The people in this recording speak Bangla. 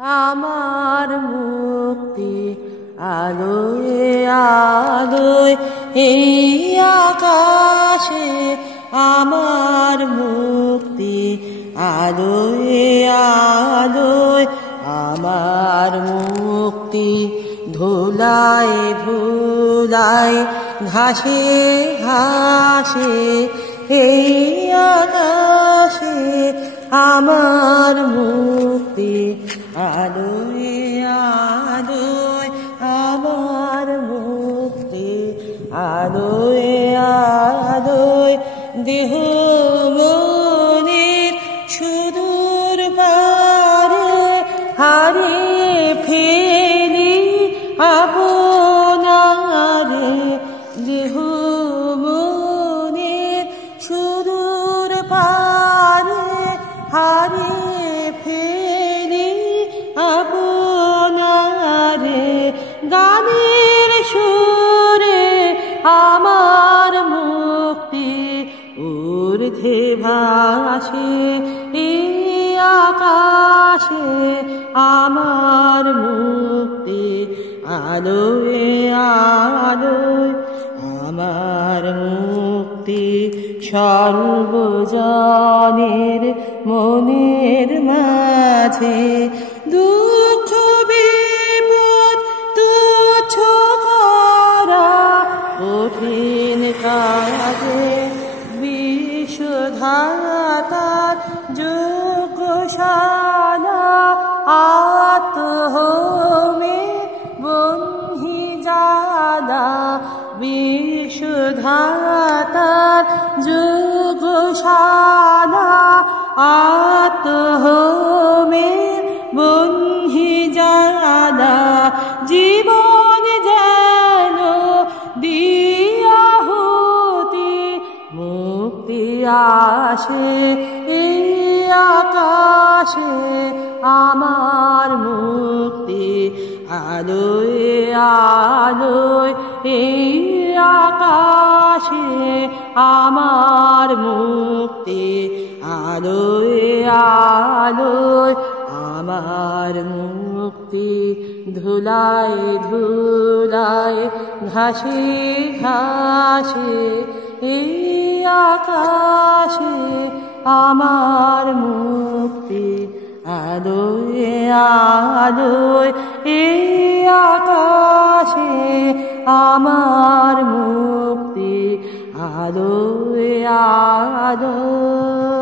আমার মুক্তি আলোয় আলোয় এই আকাশে, আমার মুক্তি আলোয় আলোয়, আমার মুক্তি ধুলায় ধুলায় ঘাসে ঘাসে এই আকাশে, আমার মুক্তি আলোয় আলোয়, আমার মুক্তি আলোয় আলোয়। দেহ মনের সুদূর পারে হারিয়ে ফেলি আপনারে, দেহ মনের সুদূর পারে হারিয়ে ফেলি আপনারে। গানের সুরে আমার মুক্তি ঊর্ধ্বে ভাসে এই আকাশে, আমার মুক্তি আলোয় আলোয়, আমার মুক্তি সর্বজনের মনের মাঝে। দুঃখ বিপদ তুচ্ছ করা কঠিন কাজে, বিশুদ্ধাতার যোগশালা আত্মহোমে বন্ধি জালা, বিশুদ্ধাতার যোগশালা আত্মহোমে বন্ধি জালা। জীবন যেন দিয়াহুতি মুক্তি আসে এই আকাশে, আমার মুক্তি আলোয় আলোয় এই আকাশে, আমার মুক্তি আলোয় আলোয়, আমার মুক্তি ধুলায় ধুলায় ঘাসে ঘাসে এই আকাশে, আমার মুক্তি আলোয় আলোয় এই আকাশে, আমার মুক্তি আলোয় আলোয়।